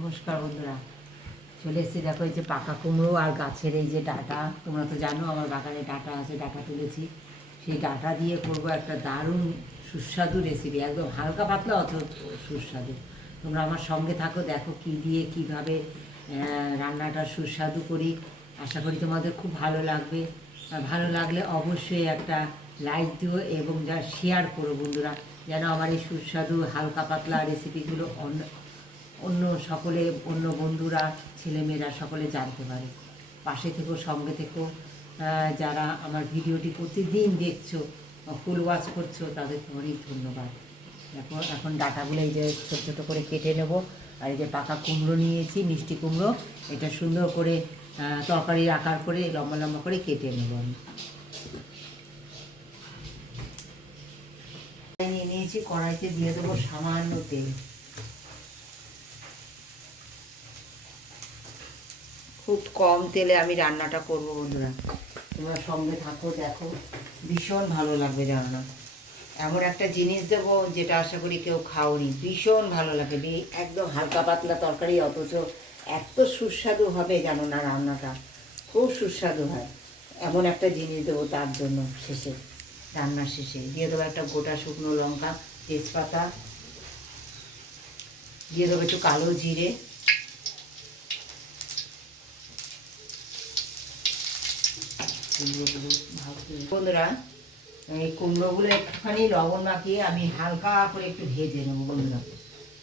নমস্কার বন্ধুরা, চলে এসেছি। দেখো এই যে পাকা কুমড়ো আর গাছের এই যে ডাঁটা, তোমরা তো জানো আমার বাগানে ডাঁটা আছে, ডাঁটা তুলেছি। সেই ডাঁটা দিয়ে করব একটা দারুণ সুস্বাদু রেসিপি, একদম হালকা পাতলা অত সুস্বাদু। তোমরা আমার সঙ্গে থাকো, দেখো কী দিয়ে কীভাবে রান্নাটা সুস্বাদু করি। আশা করি তোমাদের খুব ভালো লাগবে। আর ভালো লাগলে অবশ্যই একটা লাইক দিও এবং যা শেয়ার করো বন্ধুরা, যেন আমার এই সুস্বাদু হালকা পাতলা রেসিপিগুলো অন্য বন্ধুরা, ছেলেমেয়েরা সকলে জানতে পারে। পাশে থেকো, সঙ্গে থেকো। যারা আমার ভিডিওটি প্রতিদিন দেখছো, ফুল ওয়াচ করছো, তাদেরকে অনেক ধন্যবাদ। দেখো এখন ডাঁটাগুলো এই যে ছোটো ছোটো করে কেটে নেব। আর এই যে পাকা কুমড়ো নিয়েছি, মিষ্টি কুমড়ো, এটা সুন্দর করে তরকারির আকার করে লম্বা লম্বা করে কেটে নেব আমি। নিয়ে নিয়েছি, কড়াইতে দিয়ে দেবো সামান্য তেল। খুব কম তেলে আমি রান্নাটা করব বন্ধুরা, তোমরা সঙ্গে থাকো, দেখো ভীষণ ভালো লাগবে। জানো না, এমন একটা জিনিস দেবো যেটা আশা করি কেউ খাওনি, ভীষণ ভালো লাগে। একদম হালকা পাতলা তরকারি, অথচ এত সুস্বাদু হবে জানো না, রান্নাটা খুব সুস্বাদু হয়। এমন একটা জিনিস দেবো তার জন্য শেষে, রান্নার শেষে দিয়ে দেবো একটা গোটা শুকনো লঙ্কা, তেজপাতা, দিয়ে দেবো একটু কালো জিরে। বন্ধুরা, এই কুমড়োগুলো একটুখানি লবণ মাখিয়ে আমি হালকা করে একটু ভেজে নেবো বন্ধুরা।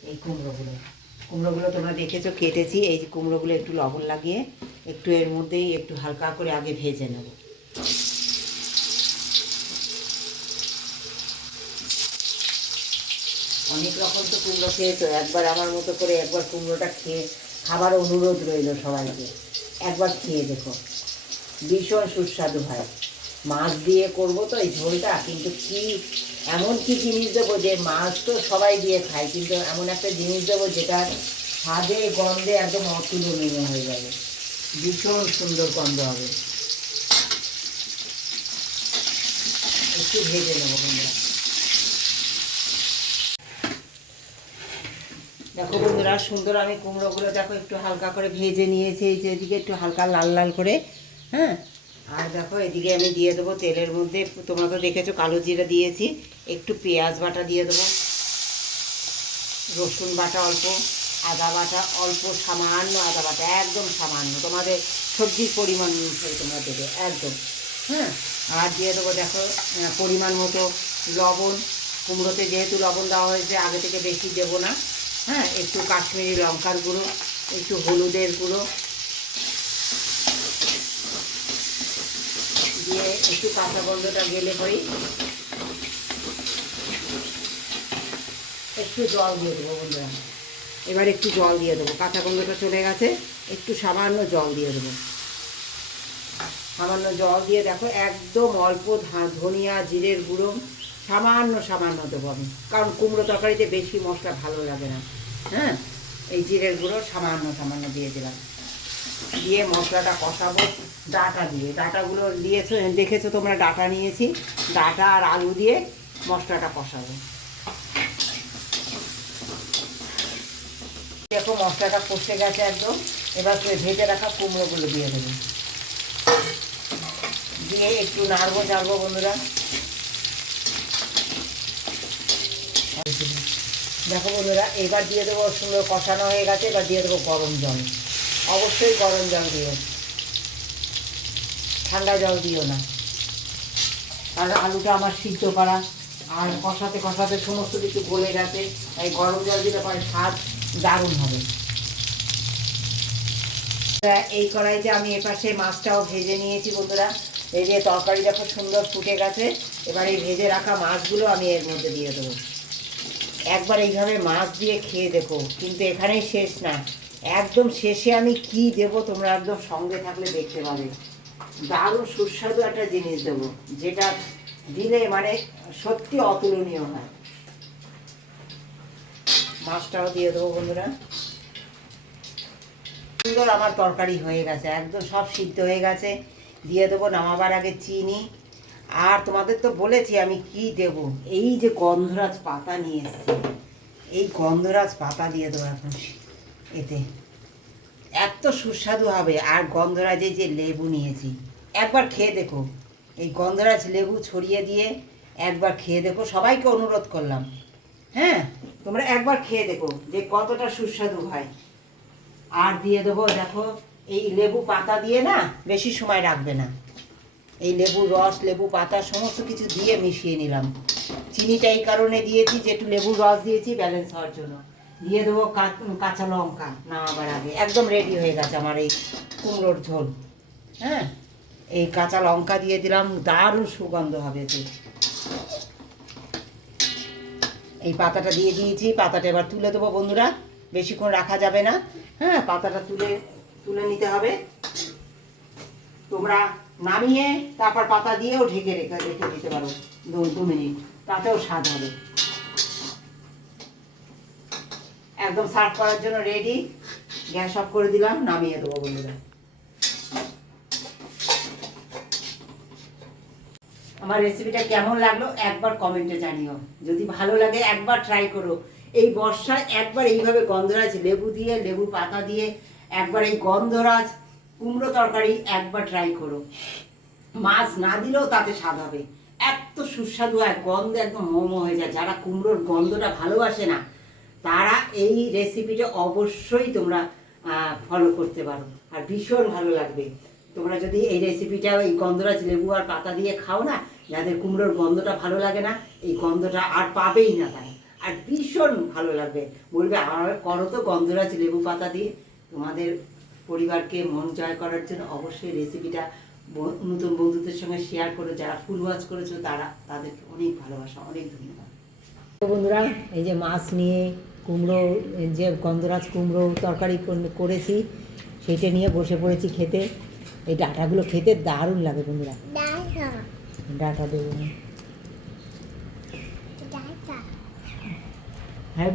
এই কুমড়োগুলো তোমরা দেখেছো কেটেছি, এই যে কুমড়োগুলো একটু লবণ লাগিয়ে একটু এর মধ্যেই একটু হালকা করে আগে ভেজে নেব। অনেক রকম তো কুমড়ো খেয়েছো, একবার আমার মতো করে একবার কুমড়োটা খাবার অনুরোধ রইল সবাইকে, একবার খেয়ে দেখো, ভীষণ সুস্বাদু হয়। মাছ দিয়ে করবো তো এই ঝোলটা, কিন্তু এমন কি জিনিস দেবো, যে মাছ তো সবাই দিয়ে খায়, কিন্তু এমন একটা জিনিস দেবো যেটা স্বাদে গন্ধে একদম অতুলনীয় হয়ে যাবে, ভীষণ সুন্দর গন্ধ হবে। একটু ভেজে নেবো বন্ধুরা। দেখো বন্ধুরা, সুন্দর আমি কুমড়োগুলো দেখো একটু হালকা করে ভেজে নিয়েছি, এই যে এদিকে একটু হালকা লাল লাল করে। হ্যাঁ, আর দেখো এদিকে আমি দিয়ে দেবো তেলের মধ্যে, তোমরা তো দেখেছো কালো জিরা দিয়েছি, একটু পেঁয়াজ বাটা দিয়ে দেবো, রসুন বাটা অল্প, আদা বাটা অল্প, সামান্য আদা বাটা, একদম সামান্য, তোমাদের সবজির পরিমাণ অনুসারে তোমরা দেবে একদম। হ্যাঁ, আর দিয়ে দেবো দেখো পরিমাণ মতো লবণ। কুমড়োতে যেহেতু লবণ দেওয়া হয়েছে, আগে থেকে বেশি দেবো না। হ্যাঁ, একটু কাশ্মীরি লঙ্কার গুঁড়ো, একটু হলুদের গুঁড়ো দিয়ে একটু কাঁচা গন্ধটা গেলে পরেই একটু জল দিয়ে দেবো বন্ধুরা। এবার একটু জল দিয়ে দেবো, কাঁচা গন্ধটা চলে গেছে, একটু সামান্য জল দিয়ে দেবো। সামান্য জল দিয়ে দেখো একদম অল্প ধনিয়া জিরের গুঁড়ো সামান্য সামান্য দেবো আমি, কারণ কুমড়ো তরকারিতে বেশি মশলা ভালো লাগে না। হ্যাঁ, এই জিরের গুঁড়ো সামান্য সামান্য দিয়ে দিলাম, দিয়ে মশলাটা কষাবো ডাঁটা দিয়ে। ডাঁটাগুলো দিয়েছো, দেখেছো তোমরা ডাঁটা নিয়েছি, ডাঁটা আর আলু দিয়ে মশলাটা কষাবো। দেখো মশলাটা কষে গেছে একদম, এবার ভেজে রাখা কুমড়োগুলো দিয়ে দেবো, দিয়ে একটু নাড়বো চাড়বো বন্ধুরা। দেখো বন্ধুরা, এবার দিয়ে দেবো, সুন্দর কষানো হয়ে গেছে, এবার দিয়ে দেবো গরম জল। অবশ্যই গরম জল দিও, ঠান্ডা জল দিও না, কারণ আলুটা আমার সিদ্ধ করা, আর কষাতে কষাতে সমস্ত কিছু গলে গেছে, তাই গরম জল দিলে পরে স্বাদ দারুণ হবে। এই কড়াইতে আমি এপাশে মাছটাও ভেজে নিয়েছি বন্ধুরা। এই যে তরকারি দেখো সুন্দর ফুটে গেছে, এবার এই ভেজে রাখা মাছগুলো আমি এর মধ্যে দিয়ে দেবো। একবার এইভাবে মাছ দিয়ে খেয়ে দেখো, কিন্তু এখানেই শেষ না, একদম শেষে আমি কি দেব তোমরা একদম সঙ্গে থাকলে দেখতে পাবে। দারুণ সুস্বাদু একটা জিনিস দেবো, যেটা দিলে মানে সত্যি অতুলনীয় হয়। মাছটাও দিয়ে দেবো বন্ধুরা। সুন্দর আমার তরকারি হয়ে গেছে, একদম সব সিদ্ধ হয়ে গেছে। দিয়ে দেবো নামাবার আগে চিনি, আর তোমাদের তো বলেছি আমি কি দেব, এই যে গন্ধরাজ পাতা নিয়ে এসেছি, এই গন্ধরাজ পাতা দিয়ে দেবো এখন এতে এত সুস্বাদু হবে। আর গন্ধরাজে যে লেবু নিয়েছি, একবার খেয়ে দেখো। এই গন্ধরাজ লেবু ছড়িয়ে দিয়ে একবার খেয়ে দেখো, সবাইকে অনুরোধ করলাম। হ্যাঁ, তোমরা একবার খেয়ে দেখো যে কতটা সুস্বাদু হয়। আর দিয়ে দেবো, দেখো এই লেবু পাতা দিয়ে না বেশি সময় রাখবে না। এই লেবু রস, লেবু পাতা সমস্ত কিছু দিয়ে মিশিয়ে নিলাম। চিনিটা এই কারণে দিয়েছি যে একটু লেবুর রস দিয়েছি ব্যালেন্স হওয়ার জন্য। দিয়ে দেবো কাঁচা লঙ্কা নামাবার আগে। একদম রেডি হয়ে গেছে আমার এই কুমড়োর ঝোল। হ্যাঁ, এই কাঁচা লঙ্কা দিয়ে দিলাম, দারুণ সুগন্ধ হবে এতে। এই পাতাটা দিয়ে দিয়েছি, পাতাটা এবার তুলে দেবো বন্ধুরা, বেশিক্ষণ রাখা যাবে না। হ্যাঁ, পাতাটা তুলে নিতে হবে। তোমরা নামিয়ে তারপর পাতা দিয়েও ঢেকে রেখে দিতে পারো 2 মিনিট, তাতেও স্বাদ হবে। একদম সার্ভ করার জন্য রেডি। গ্যাস অফ করে দিলাম, নামিয়ে দেবো বন্ধুরা। আমার রেসিপিটা কেমন লাগলো একবার কমেন্টে জানিও। যদি ভালো লাগে একবার ট্রাই করো। এই বর্ষায় একবার এইভাবে গন্ধরাজ লেবু দিয়ে, লেবু পাতা দিয়ে একবার এই গন্ধরাজ কুমড়ো তরকারি একবার ট্রাই করো। মাছ না দিলেও তাতে স্বাদ হবে, এত সুস্বাদু হয়। গন্ধ একদম মোমো হয়ে যায়। যারা কুমড়োর গন্ধটা ভালোবাসে না, তারা এই রেসিপিটা অবশ্যই তোমরা ফলো করতে পারো, আর ভীষণ ভালো লাগবে। তোমরা যদি এই রেসিপিটা এই গন্ধরাজ লেবু আর পাতা দিয়ে খাও না, যাদের কুমড়োর গন্ধটা ভালো লাগে না, এই গন্ধটা আর পাবেই না তারা, আর ভীষণ ভালো লাগবে। বলবে আর করো তো গন্ধরাজ লেবু পাতা দিয়ে। তোমাদের পরিবারকে মন জয় করার জন্য অবশ্যই রেসিপিটা নতুন বন্ধুদের সঙ্গে শেয়ার করো। যারা ফুল ওয়াচ করেছো তাদেরকে অনেক ভালোবাসা, অনেক ধন্যবাদ। বন্ধুরা, এই যে মাছ নিয়ে কুমড়ো, যে গন্ধরাজ কুমড়ো তরকারি করেছি, সেইটা নিয়ে বসে পড়েছি খেতে। এই ডাঁটাগুলো খেতে দারুণ লাগে বন্ধুরা। ডাঁটা দেবো, হ্যাঁ,